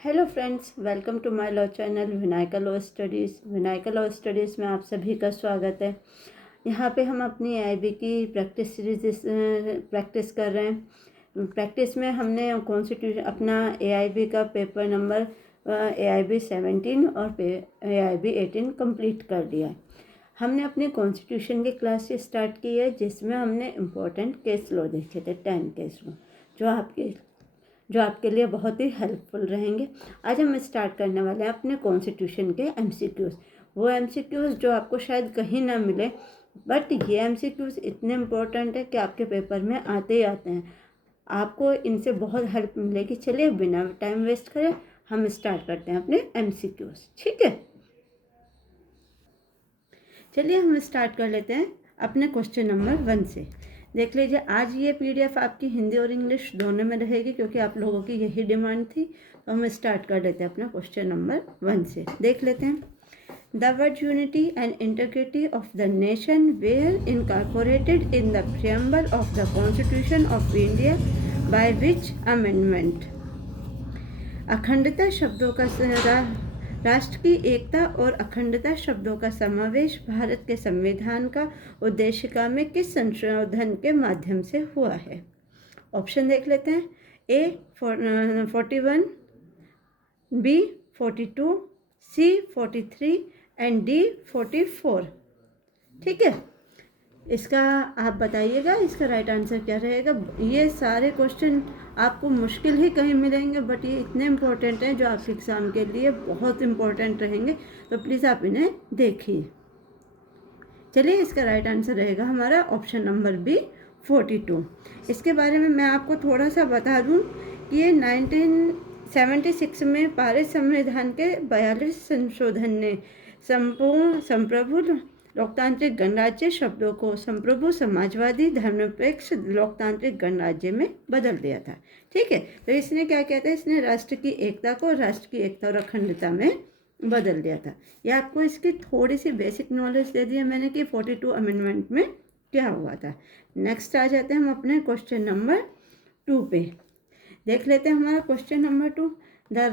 Hello friends, welcome to my law channel Vinayaka law studies. Vinayaka law studies में आप सभी का स्वागत है। यहाँ पे हम अपनी एआईबी की प्रैक्टिस सीरीज प्रैक्टिस कर रहे हैं। प्रैक्टिस में हमने कॉन्स्टिट्यूशन अपना एआईबी का पेपर नंबर एआईबी 17 और एआईबी 18 कंप्लीट कर दिया है। हमने अपने कॉन्स्टिट्यूशन की क्लास से स्टार्ट की है, जिसमें हमने इम्पोर्टेंट केस लॉ देखे थे, 10 केस लॉ, जो आपके लिए बहुत ही हेल्पफुल रहेंगे। आज हम स्टार्ट करने वाले हैं अपने कॉन्स्टिट्यूशन के एमसीक्यूज़। वो एमसीक्यूज़ जो आपको शायद कहीं ना मिले, बट ये एमसीक्यूज़ इतने इम्पोर्टेंट है कि आपके पेपर में आते ही आते हैं। आपको इनसे बहुत हेल्प मिलेगी। चलिए बिना टाइम वेस्ट करें हम स्टार्ट करते हैं अपने एमसीक्यूज़। ठीक है, चलिए हम स्टार्ट कर लेते हैं अपने क्वेश्चन नंबर 1 से। देख लीजिए, आज ये पीडीएफ आपकी हिंदी और इंग्लिश दोनों में रहेगी, क्योंकि आप लोगों की यही डिमांड थी। तो हम स्टार्ट कर लेते हैं अपना क्वेश्चन नंबर 1 से। देख लेते हैं। The word unity and integrity of the nation were incorporated in the preamble of the constitution of India by which amendment. अखंडता शब्दों का राष्ट्र की एकता और अखंडता शब्दों का समावेश भारत के संविधान का उद्देशिका में किस संशोधन के माध्यम से हुआ है? ऑप्शन देख लेते हैं। ए 41, बी 42, सी 43 एंड डी 44। ठीक है, इसका आप बताइएगा इसका राइट आंसर क्या रहेगा। ये सारे क्वेश्चन आपको मुश्किल ही कहीं मिलेंगे, बट ये इतने इम्पोर्टेंट हैं जो आपके एग्ज़ाम के लिए बहुत इम्पोर्टेंट रहेंगे। तो प्लीज़ आप इन्हें देखिए। चलिए, इसका राइट आंसर रहेगा हमारा ऑप्शन नंबर बी 42। इसके बारे में मैं आपको थोड़ा सा बता दूं कि ये 1976 में पारित संविधान के 42 संशोधन ने संप्रभु लोकतांत्रिक गणराज्य शब्दों को संप्रभु समाजवादी धर्मनिरपेक्ष लोकतांत्रिक गणराज्य में बदल दिया था। ठीक है, तो इसने क्या किया था? इसने राष्ट्र की एकता को राष्ट्र की एकता और अखंडता में बदल दिया था। यह आपको इसकी थोड़ी सी बेसिक नॉलेज दे दी है मैंने कि 42 अमेंडमेंट में क्या हुआ था। नेक्स्ट आ जाते हैं हम अपने क्वेश्चन नंबर 2 पे। देख लेते हैं हमारा question number 2। The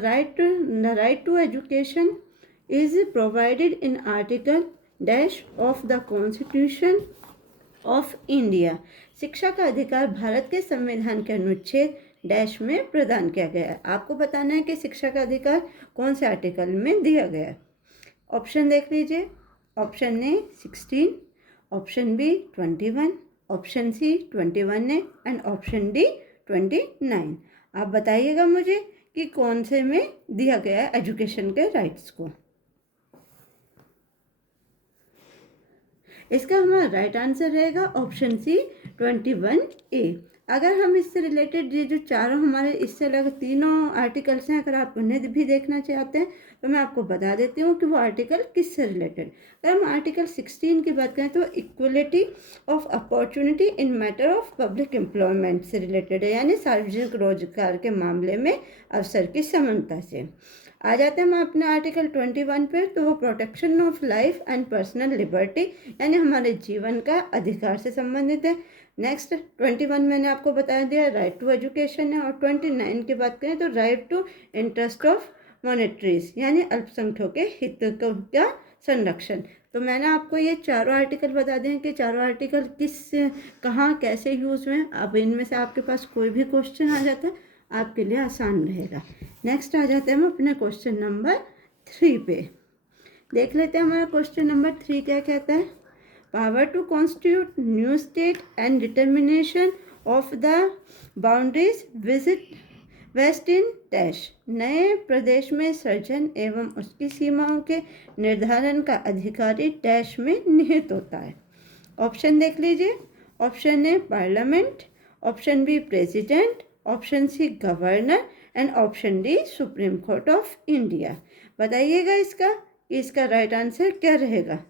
right to education is provided in article dash of the constitution of India. शिक्षा का अधिकार भारत के संविधान के अनुच्छेद डैश में प्रदान किया गया है। आपको बताना है कि शिक्षा का अधिकार कौन से आर्टिकल में दिया गया है। ऑप्शन देख लीजिए। Option A 16, option B 21, option C 21 A and option D 29। आप बताइएगा मुझे कि कौन से में दिया गया है एजुकेशन के राइट्स को। इसका हमारा राइट आंसर रहेगा ऑप्शन सी 21A। अगर हम इससे रिलेटेड ये जो चारों हमारे इससे अलग तीनों आर्टिकल्स हैं, अगर आप उन्हें भी देखना चाहते हैं तो मैं आपको बता देती हूँ कि वो आर्टिकल किससे रिलेटेड। अगर हम आर्टिकल 16 की बात करें तो equality of opportunity in matter of public employment से रिलेटेड है, यानी सार्वजनिक रोजगार के मामले में अवसर की समानता से। आ जाते हैं हम अपने आर्टिकल 21 पर, तो वो protection of life and personal liberty, यानी हमारे जीवन का अधिकार से संबंधित है। नेक्स्ट 21 मैंने आपको बता दिया राइट टू एजुकेशन है, और 29 की बात करें तो राइट टू इंटरेस्ट ऑफ मॉनेटरीज, यानी अल्पसंख्यकों के हितों का संरक्षण। तो मैंने आपको ये चारों आर्टिकल बता दें कि चारों आर्टिकल किस कहाँ कैसे यूज़ हुए। अब इनमें से आपके पास कोई भी क्वेश्चन आ जाता है आपके लिए आसान रहेगा। नेक्स्ट आ जाते हैं हम अपने क्वेश्चन नंबर 3 पे। देख लेते हैं हमारा क्वेश्चन नंबर 3 क्या कहता है। Power to constitute new state and determination of the boundaries visit west in dash. नए प्रदेश में सृजन एवं उसकी सीमाओं के निर्धारण का अधिकारी डैश में निहित होता है। ऑप्शन देख लीजिए। Option A parliament, option B president, option C governor and option D supreme Court of India. बताइएगा इसका राइट आंसर क्या रहेगा।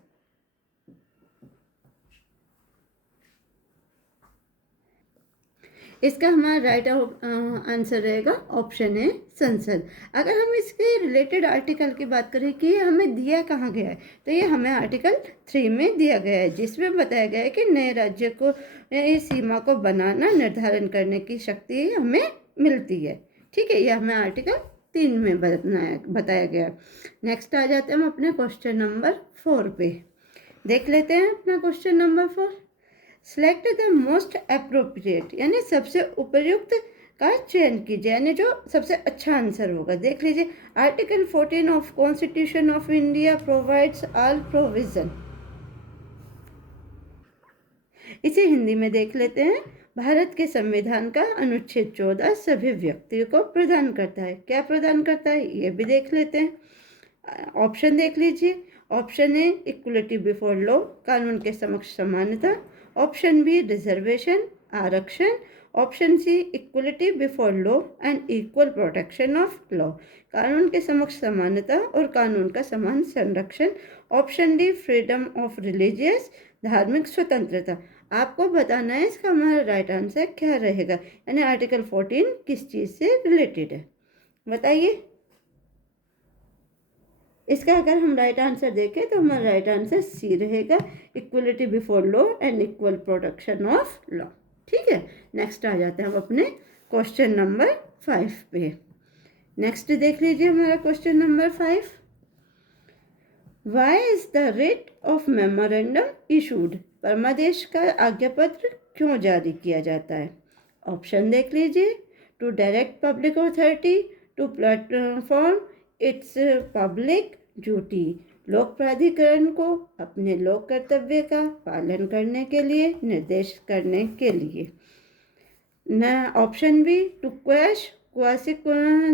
इसका हमारा राइट आंसर रहेगा ऑप्शन ए संसद। अगर हम इसके रिलेटेड आर्टिकल की बात करें कि हमें दिया कहाँ गया है, तो ये हमें आर्टिकल 3 में दिया गया है, जिसमें बताया गया है कि नए राज्य को इस सीमा को बनाना निर्धारण करने की शक्ति हमें मिलती है। ठीक है, ये हमें आर्टिकल 3 में बताया गया। नेक्स्ट आ जाते हैं हम अपने क्वेश्चन नंबर 4 पे। देख लेते हैं अपना question number 4। Select the most appropriate, यानी सबसे उपयुक्त का चयन कीजिए, यानी जो सबसे अच्छा आंसर होगा। देख लीजिए, article 14 of constitution of India provides all provision. इसे हिंदी में देख लेते हैं। भारत के संविधान का अनुच्छेद 14 सभी व्यक्तियों को प्रदान करता है। क्या प्रदान करता है ये भी देख लेते हैं। ऑप्शन देख लीजिए। Option A equality before law, कानून के समक्ष समानता। ऑप्शन बी रिजर्वेशन, आरक्षण। Option C equality before law and equal protection of law, कानून के समक्ष समानता और कानून का समान संरक्षण। Option D freedom of religious, धार्मिक स्वतंत्रता। आपको बताना है इसका हमारा राइट आंसर क्या रहेगा, यानी आर्टिकल 14 किस चीज़ से रिलेटेड है, बताइए। इसका अगर हम राइट आंसर देखें तो हमारा राइट आंसर सी रहेगा, equality before law and equal protection of law. ठीक है, नेक्स्ट आ जाते हैं हम अपने क्वेश्चन नंबर 5 पे। नेक्स्ट देख लीजिए हमारा question number 5। Why is the writ of memorandum issued, परमादेश का आज्ञा पत्र क्यों जारी किया जाता है। ऑप्शन देख लीजिए। To direct public authority, to platform its public duty, लोक प्राधिकरण को अपने लोक कर्तव्य का पालन करने के लिए निर्देश करने के लिए। न option B to quash quasi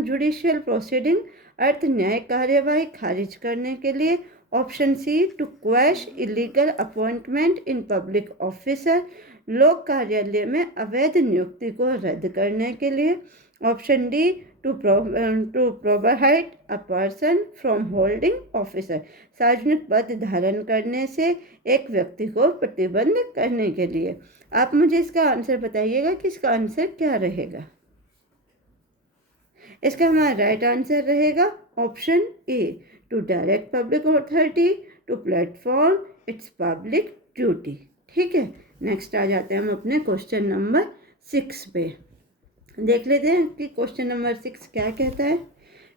judicial proceeding, अर्थ न्याय कार्यवाही खारिज करने के लिए। Option C to quash illegal appointment in public officer, लोक कार्यालय में अवैध नियुक्ति को रद्द करने के लिए। Option D to prohibit a person from holding officer, सार्वजनिक पद धारण करने से एक व्यक्ति को प्रतिबंध करने के लिए। आप मुझे इसका आंसर बताइएगा कि इसका आंसर क्या रहेगा। इसका हमारा राइट आंसर रहेगा option A, to direct public authority to platform its public duty. ठीक है, नेक्स्ट आ जाते हैं हम अपने क्वेश्चन नंबर 6 पे। देख लेते हैं कि क्वेश्चन नंबर 6 क्या कहता है।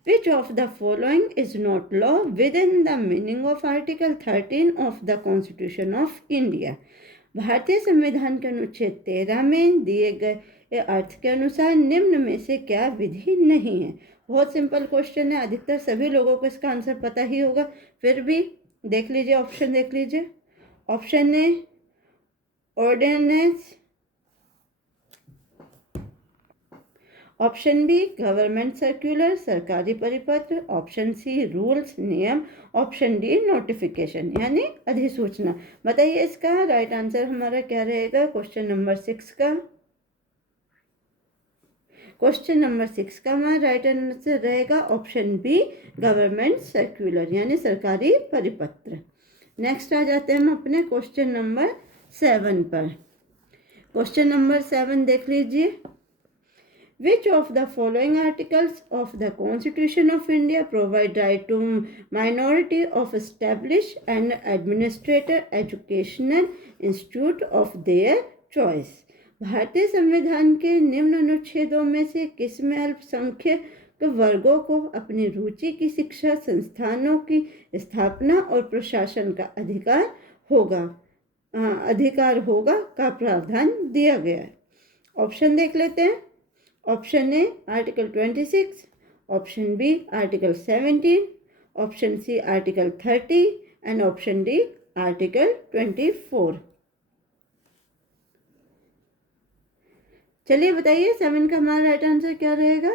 विच of the following is not law with in the meaning of article 13 of the constitution of India, भारतीय संविधान के अनुच्छेद 13 में दिए गए अर्थ के अनुसार निम्न में से क्या विधि नहीं है। बहुत सिंपल क्वेश्चन है, अधिकतर सभी लोगों को इसका आंसर पता ही होगा, फिर भी देख लीजिए, ऑप्शन देख लीजिए। Option A ordinance, option B government circular, सरकारी परिपत्र। ऑप्शन सी रूल्स नियम। ऑप्शन डी नोटिफिकेशन यानी अधिसूचना। बताइए इसका राइट आंसर हमारा क्या रहेगा क्वेश्चन नंबर 6 का। क्वेश्चन नंबर 6 का हमारा राइट आंसर रहेगा ऑप्शन बी गवर्नमेंट सर्कुलर यानी सरकारी परिपत्र। नेक्स्ट आ जाते हैं हम अपने क्वेश्चन नंबर 7 पर। क्वेश्चन नंबर 7 देख लीजिए। Which of the following articles of the Constitution of India provide right to minority of establish and administrator educational institute of their choice? भारतीय संविधान के निम्न अनुच्छेदों में से किस में अल्पसंख्यक वर्गों को अपनी रुचि की शिक्षा संस्थानों की स्थापना और प्रशासन का अधिकार होगा का प्रावधान दिया गया है। ऑप्शन देख लेते हैं। Option A article 26, option B article 17, option C article 30 and option D article 24। चलिए बताइए 7 का हमारा राइट आंसर क्या रहेगा।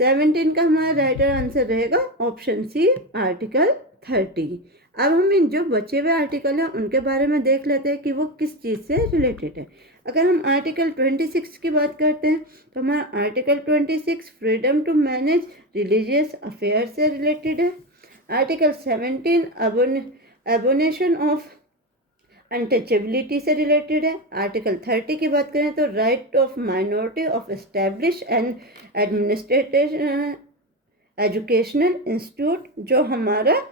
17 का हमारा राइट आंसर रहेगा ऑप्शन सी आर्टिकल 30। अब हम इन जो बचे हुए आर्टिकल हैं उनके बारे में देख लेते हैं कि वो किस चीज़ से रिलेटेड है। अगर हम आर्टिकल 26 की बात करते हैं तो हमारा article 26 freedom to manage religious affair से रिलेटेड है। आर्टिकल 17 एबोनेशन ऑफ अनटचेबिलिटी से रिलेटेड है। आर्टिकल 30 की बात करें तो right of minority of establish and administrative educational institute जो हमारा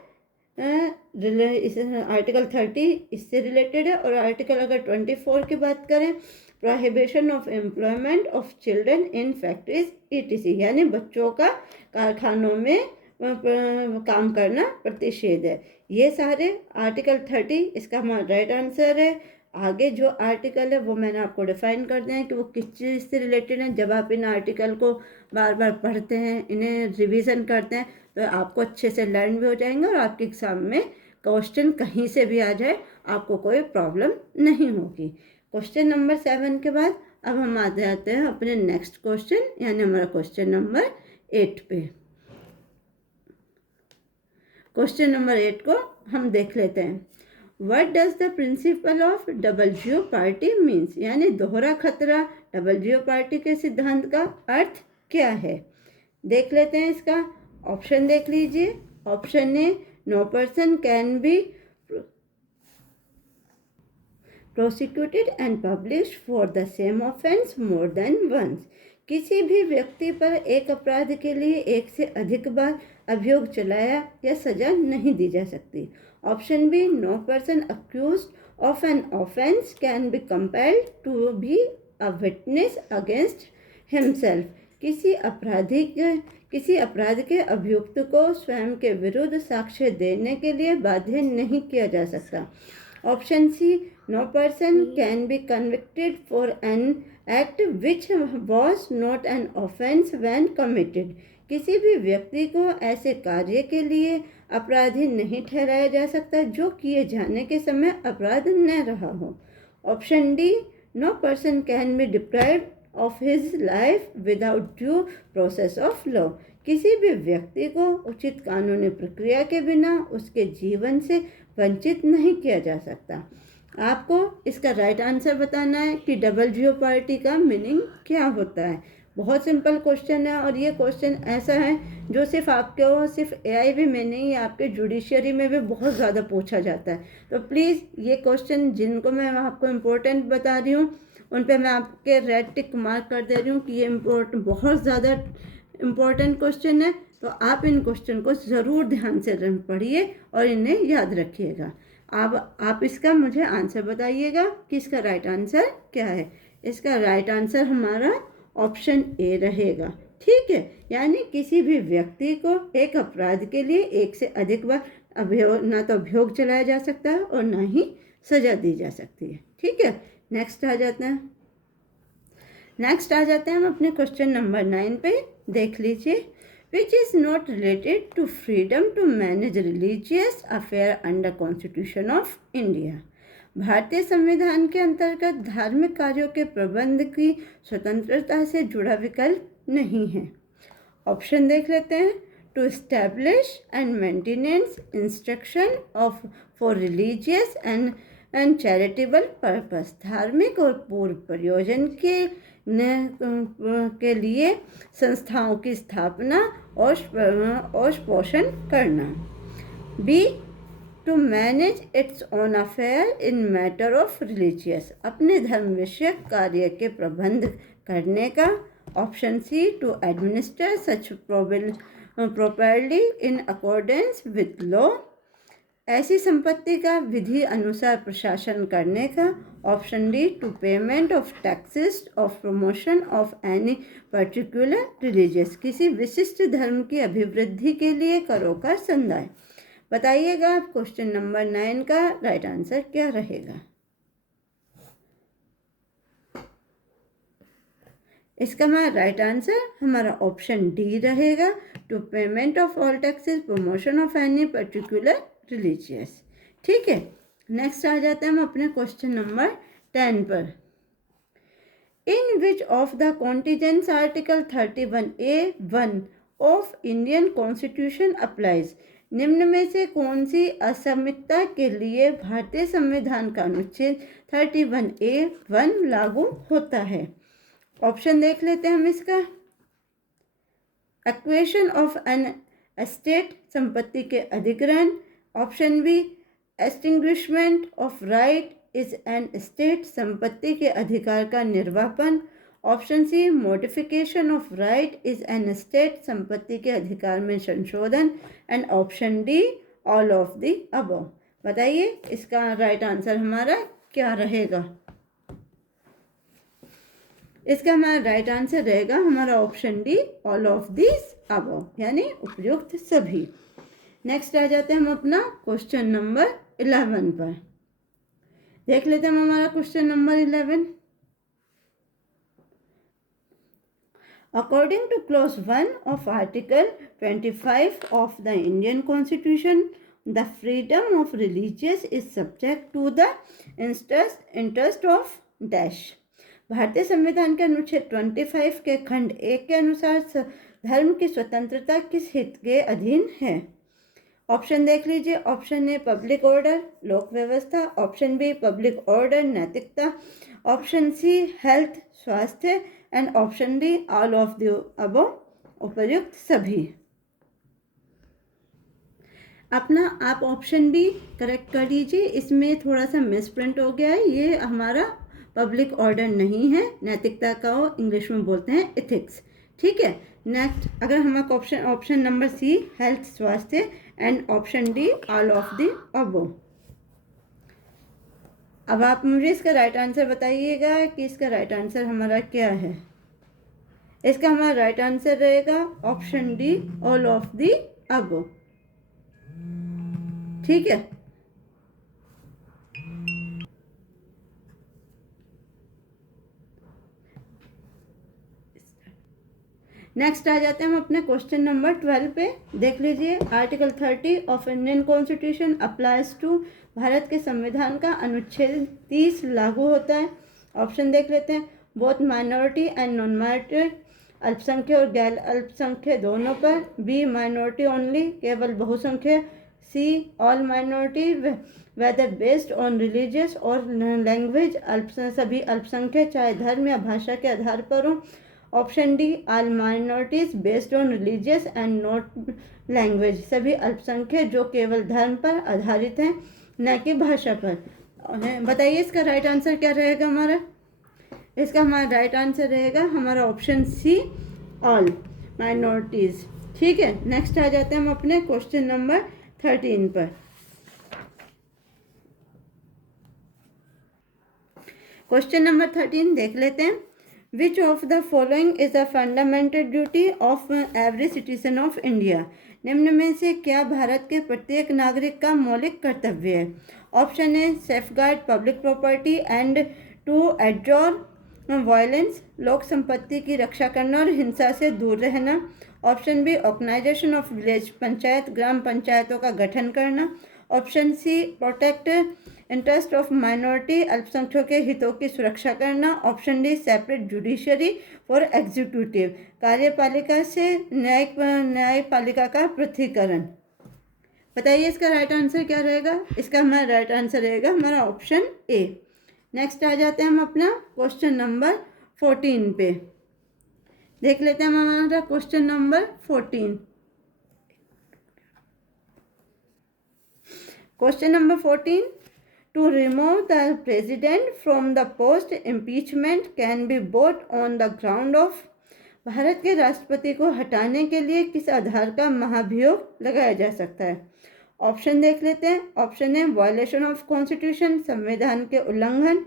आर्टिकल 30 इससे रिलेटेड है। और आर्टिकल अगर 24 की बात करें prohibition of employment of children in factories ETC, यानी बच्चों का कारखानों में काम करना प्रतिषेध है। ये सारे आर्टिकल 30 इसका हमारा राइट आंसर है। आगे जो आर्टिकल है वो मैंने आपको डिफाइन कर दिया है कि वो किस चीज़ से रिलेटेड है। जब आप इन आर्टिकल को बार बार पढ़ते हैं, इन्हें रिवीजन करते हैं, तो आपको अच्छे से लर्न भी हो जाएंगे और आपके एग्ज़ाम में क्वेश्चन कहीं से भी आ जाए आपको कोई प्रॉब्लम नहीं होगी। क्वेश्चन नंबर 7 के बाद अब हम आ जाते हैं अपने नेक्स्ट क्वेश्चन, यानी हमारा क्वेश्चन नंबर 8 पे। क्वेश्चन नंबर 8 को हम देख लेते हैं। What does the principle of double jeopardy means, यानी दोहरा खतरा डबल jeopardy के सिद्धांत का अर्थ क्या है, देख लेते हैं। इसका ऑप्शन देख लीजिए। Option A, no person can be prosecuted and published for the same offense more than once, किसी भी व्यक्ति पर एक अपराध के लिए एक से अधिक बार अभियोग चलाया या सजा नहीं दी जा सकती। Option B, no person accused of an offence can be compelled to be a witness against himself, किसी अपराध के अभियुक्त को स्वयं के विरुद्ध साक्ष्य देने के लिए बाध्य नहीं किया जा सकता। Option C, no person can be convicted for an act which was not an offence when committed, किसी भी व्यक्ति को ऐसे कार्य के लिए अपराधी नहीं ठहराया जा सकता जो किए जाने के समय अपराध न रहा हो। Option D, no person can be deprived of his life without due process of law, किसी भी व्यक्ति को उचित कानूनी प्रक्रिया के बिना उसके जीवन से वंचित नहीं किया जा सकता। आपको इसका राइट आंसर बताना है कि डबल jeopardy का मीनिंग क्या होता है। बहुत सिंपल क्वेश्चन है और ये क्वेश्चन ऐसा है जो सिर्फ आपको सिर्फ AIB में नहीं, आपके जुडिशरी में भी बहुत ज़्यादा पूछा जाता है। तो प्लीज़ ये क्वेश्चन जिनको मैं आपको इम्पोर्टेंट बता रही हूँ उन पे मैं आपके रेड टिक मार्क कर दे रही हूँ कि ये बहुत ज़्यादा इम्पोर्टेंट क्वेश्चन है। तो आप इन क्वेश्चन को ज़रूर ध्यान से पढ़िए और इन्हें याद रखिएगा। अब आप इसका मुझे आंसर बताइएगा कि इसका राइट आंसर क्या है। इसका राइट आंसर हमारा ऑप्शन ए रहेगा, ठीक है। यानी किसी भी व्यक्ति को एक अपराध के लिए एक से अधिक बार ना तो अभियोग चलाया जा सकता है और ना ही सजा दी जा सकती है, ठीक है। नेक्स्ट आ जाते हैं हम अपने क्वेश्चन नंबर 9 पे। देख लीजिए। which is not related to freedom to manage religious affair under Constitution of India, भारतीय संविधान के अंतर्गत धार्मिक कार्यों के प्रबंध की स्वतंत्रता से जुड़ा विकल्प नहीं है। ऑप्शन देख लेते हैं। To establish and maintenance instruction of for religious and charitable purpose, धार्मिक और पूर्व प्रयोजन के लिए संस्थाओं की स्थापना और पोषण करना। B, to manage its own affair in matter of religious, अपने धर्म विषयक कार्य के प्रबंध करने का। Option C, to administer such properly in accordance with law, ऐसी संपत्ति का विधि अनुसार प्रशासन करने का। Option D, to payment of taxes of promotion of any particular religious, किसी विशिष्ट धर्म की अभिवृद्धि के लिए करों का संदाय। बताइएगा आप क्वेश्चन नंबर 9 का राइट आंसर क्या रहेगा। इसका हमारा राइट आंसर हमारा ऑप्शन डी रहेगा, to payment of all taxes promotion of any particular religious, ठीक है। नेक्स्ट आ जाते हैं हम अपने क्वेश्चन नंबर 10 पर। In which of the contingents article 31A(1) of Indian constitution applies, निम्न में से कौन सी असमितता के लिए भारतीय संविधान का अनुच्छेद 31A(1) लागू होता है। ऑप्शन देख लेते हैं हम इसका। एक्वेशन ऑफ एन एस्टेट, संपत्ति के अधिग्रहण। Option B, extinguishment of right is an estate, संपत्ति के अधिकार का निर्वापन। Option C, modification of right is an estate, संपत्ति के अधिकार में संशोधन। And option D, all of the above. बताइए इसका राइट आंसर हमारा क्या रहेगा। इसका हमारा राइट आंसर रहेगा हमारा option D, all of this above, यानी उपयुक्त सभी। नेक्स्ट आ जाते हैं हम अपना क्वेश्चन नंबर 11 पर। देख लेते हैं हम हमारा question number 11। According to clause 1 of Article 25 of the Indian Constitution, the freedom of religious is subject to the interest of dash। भारतीय संविधान के अनुच्छेद 25 के खंड 1 के अनुसार धर्म की स्वतंत्रता किस हित के अधीन है? ऑप्शन देख लीजिए। ऑप्शन ए पब्लिक ऑर्डर, लोक व्यवस्था। ऑप्शन बी पब्लिक ऑर्डर, नैतिकता। ऑप्शन सी हेल्थ, स्वास्थ्य। And option D all of the above, उपयुक्त सभी। अपना आप ऑप्शन बी करेक्ट कर लीजिए। इसमें थोड़ा सा मिसप्रिंट हो गया है, ये हमारा पब्लिक ऑर्डर नहीं है, नैतिकता का इंग्लिश में बोलते हैं एथिक्स। ठीक है। नेक्स्ट अगर हमारा ऑप्शन नंबर सी हेल्थ, स्वास्थ्य। And option D all of the above. अब आप मुझे इसका राइट आंसर बताइएगा कि इसका राइट आंसर हमारा क्या है। इसका हमारा राइट आंसर रहेगा option D, all of the above. ठीक है। नेक्स्ट आ जाते हैं हम अपने क्वेश्चन नंबर 12 पे। देख लीजिए। Article 30 of Indian constitution applies to, भारत के संविधान का अनुच्छेद 30 लागू होता है। ऑप्शन देख लेते हैं। Both minority and non minority, अल्पसंख्यक और गैर अल्पसंख्यक दोनों पर। बी माइनॉरिटी ओनली, केवल बहुसंख्यक। C all minority whether based on religious और लैंग्वेज, सभी अल्पसंख्यक चाहे धर्म या भाषा के आधार पर हो। Option D all minorities based on religious and not language, सभी अल्पसंख्यक जो केवल धर्म पर आधारित हैं न कि भाषा पर। बताइए इसका राइट आंसर क्या रहेगा हमारा। इसका हमारा राइट आंसर रहेगा हमारा ऑप्शन सी, ऑल माइनॉरिटीज। ठीक है। नेक्स्ट आ जाते हैं हम अपने क्वेश्चन नंबर 13 पर। क्वेश्चन नंबर 13 देख लेते हैं। Which of the following is a fundamental duty of every citizen of India? निम्न में से क्या भारत के प्रत्येक नागरिक का मौलिक कर्तव्य है? Option A safeguard public property and to abjure violence, लोक संपत्ति की रक्षा करना और हिंसा से दूर रहना। Option B organisation of village panchayat, ग्राम पंचायतों का गठन करना। Option C protect interest of minority, अल्पसंख्यकों के हितों की सुरक्षा करना। Option D separate judiciary for executive, कार्यपालिका से न्यायपालिका का पृथकीकरण। बताइए इसका राइट आंसर क्या रहेगा। इसका हमारा राइट आंसर रहेगा हमारा ऑप्शन ए। नेक्स्ट आ जाते हैं हम अपना क्वेश्चन नंबर 14 पे। देख लेते हैं हम हमारा question number 14। Question number 14, to remove the president from the post, impeachment can be brought on the ground of। Bharat के राष्ट्रपति को हटाने के लिए किस आधार का महाभियोग लगाया जा सकता है? ऑप्शन देख लेते हैं। Option A violation of constitution, संविधान के उल्लंघन।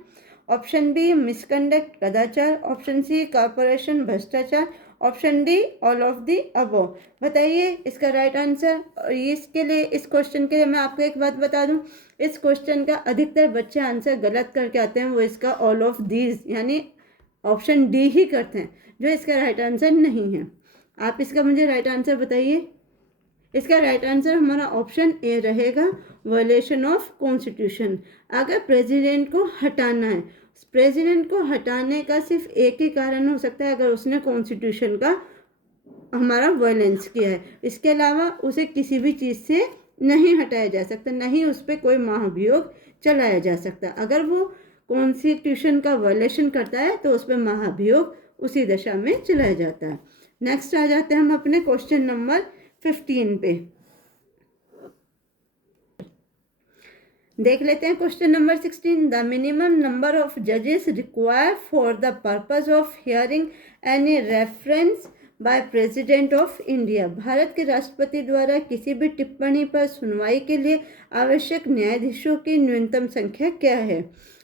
ऑप्शन बी मिसकंडक्ट, कदाचार। ऑप्शन सी कॉर्पोरेशन, भ्रष्टाचार। Option D all of the above. बताइए इसका राइट आंसर। इसके लिए, इस क्वेश्चन के लिए मैं आपको एक बात बता दूं, इस क्वेश्चन का अधिकतर बच्चे आंसर गलत करके आते हैं, वो इसका ऑल ऑफ दीज यानी ऑप्शन डी ही करते हैं, जो इसका राइट आंसर नहीं है। आप इसका मुझे राइट आंसर बताइए। इसका राइट आंसर हमारा ऑप्शन ए रहेगा, वायलेशन ऑफ कॉन्स्टिट्यूशन। अगर प्रेसिडेंट को हटाना है, प्रेसिडेंट को हटाने का सिर्फ एक ही कारण हो सकता है, अगर उसने कॉन्स्टिट्यूशन का हमारा वायलेंस किया है। इसके अलावा उसे किसी भी चीज़ से नहीं हटाया जा सकता, नहीं उस पर कोई महाभियोग चलाया जा सकता। अगर वो कॉन्स्टिट्यूशन का वायलेशन करता है तो उस पर महाभियोग उसी दशा में चलाया जाता है। नेक्स्ट आ जाते हैं हम अपने क्वेश्चन नंबर 15 पे। देख लेते हैं question number 16, the minimum number of जजेस required for the purpose of hearing any reference by president of India. भारत के राष्ट्रपति द्वारा किसी भी टिप्पणी पर सुनवाई के लिए आवश्यक न्यायाधीशों की न्यूनतम संख्या क्या है?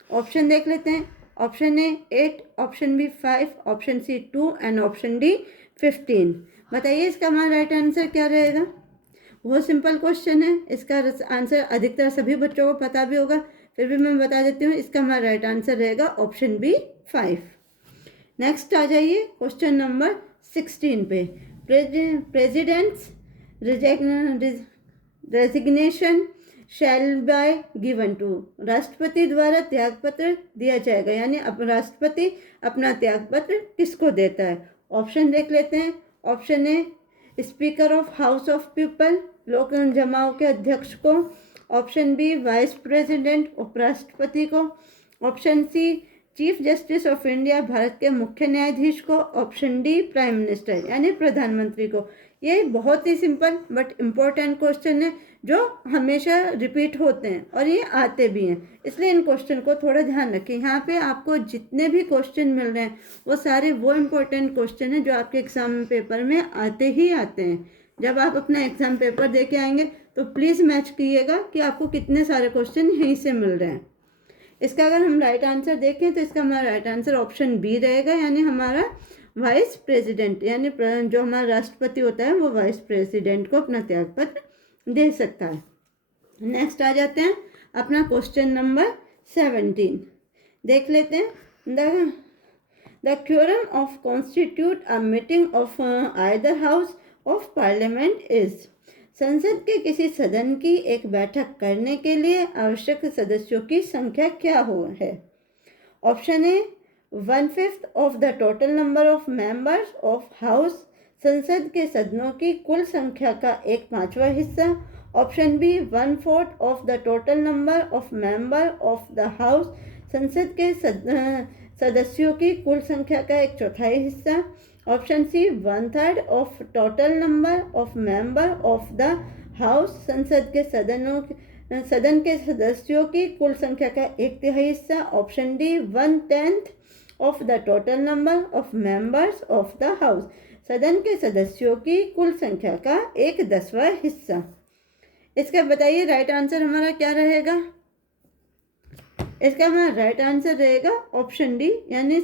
ऑप्शन देख लेते हैं। Option A 8, option B 5, option C 2 and option D 15। बताइए इसका हमारा राइट आंसर क्या रहेगा। बहुत सिंपल क्वेश्चन है, इसका आंसर अधिकतर सभी बच्चों को पता भी होगा, फिर भी मैं बता देती हूँ। इसका हमारा राइट आंसर रहेगा ऑप्शन बी 5। नेक्स्ट आ जाइए क्वेश्चन नंबर 16 पे। President's resignation shall by given to. राष्ट्रपति द्वारा त्यागपत्र दिया जाएगा, यानी राष्ट्रपति अपना त्यागपत्र किसको देता है। ऑप्शन देख लेते हैं। Option a speaker of house of people, लोक जमाओं के अध्यक्ष को। ऑप्शन बी वाइस प्रेसिडेंट, उपराष्ट्रपति को। Option C chief justice of India, भारत के मुख्य न्यायाधीश को। ऑप्शन डी प्राइम मिनिस्टर यानी प्रधानमंत्री को। ये बहुत ही सिंपल बट इम्पोर्टेंट क्वेश्चन है जो हमेशा रिपीट होते हैं और ये आते भी हैं, इसलिए इन क्वेश्चन को थोड़ा ध्यान रखें। यहाँ पे आपको जितने भी क्वेश्चन मिल रहे हैं वो सारे वो इम्पोर्टेंट क्वेश्चन हैं जो आपके एग्जाम पेपर में आते ही आते हैं। जब आप अपना एग्जाम पेपर दे के आएंगे तो प्लीज़ मैच कीजिएगा कि आपको कितने सारे क्वेश्चन यहीं से मिल रहे हैं। इसका अगर हम राइट आंसर देखें तो इसका हमारा राइट आंसर ऑप्शन बी रहेगा, यानी हमारा वाइस प्रेसिडेंट, यानी जो हमारा राष्ट्रपति होता है वो वाइस प्रेसिडेंट को अपना त्यागपत्र दे सकता है। नेक्स्ट आ जाते हैं अपना क्वेश्चन नंबर 17 देख लेते हैं। The quorum of constitute a meeting of either house of parliament is. संसद के किसी सदन की एक बैठक करने के लिए आवश्यक सदस्यों की संख्या क्या है। Option A 1/5 of the total number of members of house, संसद के सदनों की कुल संख्या का 1/5वां हिस्सा। Option B 1/4 of the total number of member of the house, संसद के सदस्यों की कुल संख्या का 1/4 हिस्सा। Option C 1/3 of total number of member of the house, संसद के सदन के सदस्यों की कुल संख्या का 1/3 हिस्सा। Option D 1/10 of the total number of members of the house, सदन के सदस्यों की कुल संख्या का 1/10वां हिस्सा। इसका बताइए राइट आंसर हमारा क्या रहेगा। इसका हमारा राइट आंसर रहेगा ऑप्शन डी, यानी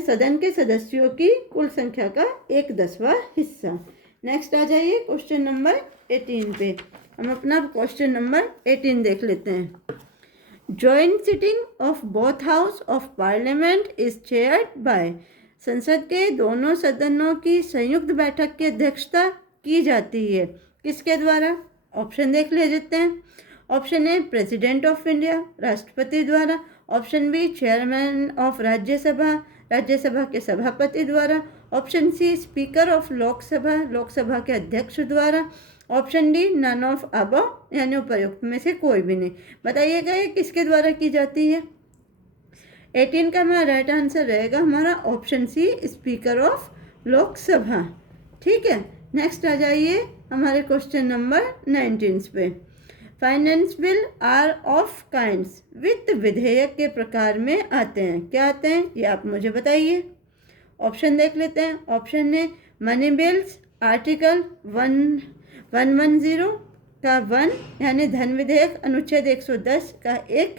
सदन के सदस्यों की कुल संख्या का 1/10वां हिस्सा। नेक्स्ट आ जाइए क्वेश्चन नंबर 18 पे। हम अपना क्वेश्चन नंबर 18 देख लेते हैं। Joint sitting of both house of parliament is chaired by. संसद के दोनों सदनों की संयुक्त बैठक की अध्यक्षता की जाती है किसके द्वारा। ऑप्शन देख लेते हैं। Option A president of India, राष्ट्रपति द्वारा। Option B chairman of Rajya Sabha, Rajya Sabha के सभापति द्वारा। Option C speaker of Lok Sabha, Lok Sabha के अध्यक्ष द्वारा। Option D none of above, यानी उपर्युक्त में से कोई भी नहीं। बताइएगा ये किसके द्वारा की जाती है। 18 का हमारा राइट आंसर रहेगा हमारा option C speaker of Lok Sabha. ठीक है, नेक्स्ट आ जाइए हमारे क्वेश्चन नंबर 19 पे। Finance bill are of kinds, वित्त विधेयक के प्रकार में आते हैं। क्या आते हैं ये आप मुझे बताइए। ऑप्शन देख लेते हैं। Option a money bills, article 110 का 1 यानी धन विधेयक अनुच्छेद 110 का 1।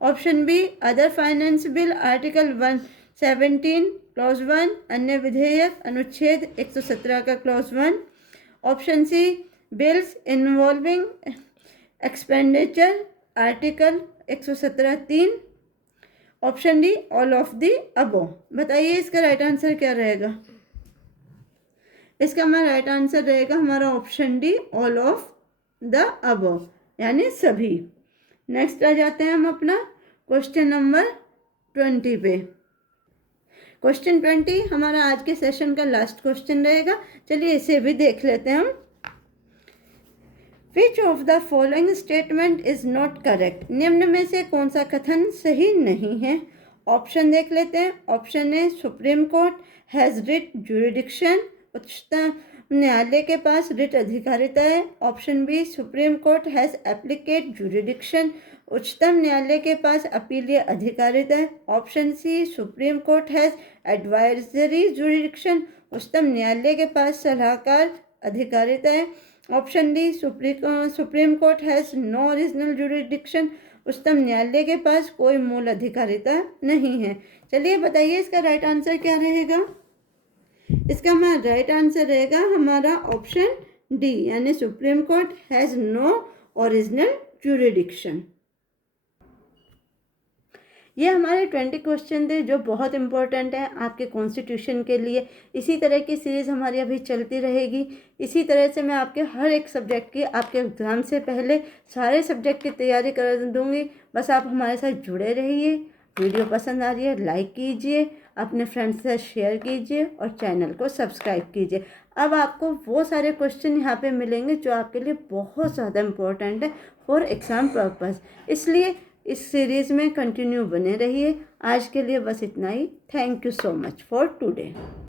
Option B other finance bill, article 117 clause 1 अन्य विधेयक अनुच्छेद 117 का clause 1। Option C bills involving expenditure, article 117(3). Option D all of the above. बताइए इसका राइट आंसर क्या रहेगा। इसका हमारा राइट आंसर रहेगा हमारा option D all of the above, यानी सभी। नेक्स्ट आ जाते हैं हम अपना क्वेश्चन नंबर 20 पे। क्वेश्चन 20 हमारा आज के सेशन का लास्ट क्वेश्चन रहेगा। चलिए इसे भी देख लेते हैं हम। Which of the following statement is not correct? निम्न में से कौन सा कथन सही नहीं है। ऑप्शन देख लेते हैं। Option A supreme court has writ jurisdiction, उच्चतम न्यायालय के पास रिट अधिकारिता है। Option B supreme court has appellate jurisdiction, उच्चतम न्यायालय के पास अपीलीय अधिकारिता है। Option C supreme court has advisory jurisdiction, उच्चतम न्यायालय के पास सलाहकार अधिकारिता है। Option D supreme court has no original jurisdiction, उच्चतम न्यायालय के पास कोई मूल अधिकारिता नहीं है। चलिए बताइए इसका राइट आंसर क्या रहेगा। इसका हमारा राइट आंसर रहेगा हमारा ऑप्शन डी, यानी supreme court has no original jurisdiction. ये हमारे 20 क्वेश्चन थे जो बहुत इंपॉर्टेंट है आपके कॉन्स्टिट्यूशन के लिए। इसी तरह की सीरीज़ हमारी अभी चलती रहेगी। इसी तरह से मैं आपके हर एक सब्जेक्ट की आपके एग्ज़ाम से पहले सारे सब्जेक्ट की तैयारी कर दूँगी। बस आप हमारे साथ जुड़े रहिए। वीडियो पसंद आ रही है लाइक कीजिए, अपने फ्रेंड्स से शेयर कीजिए और चैनल को सब्सक्राइब कीजिए। अब आपको वो सारे क्वेश्चन यहाँ पे मिलेंगे जो आपके लिए बहुत ज़्यादा इम्पोर्टेंट है फॉर एग्ज़ाम पर्पस, इसलिए इस सीरीज़ में कंटिन्यू बने रहिए। आज के लिए बस इतना ही। Thank you so much for today.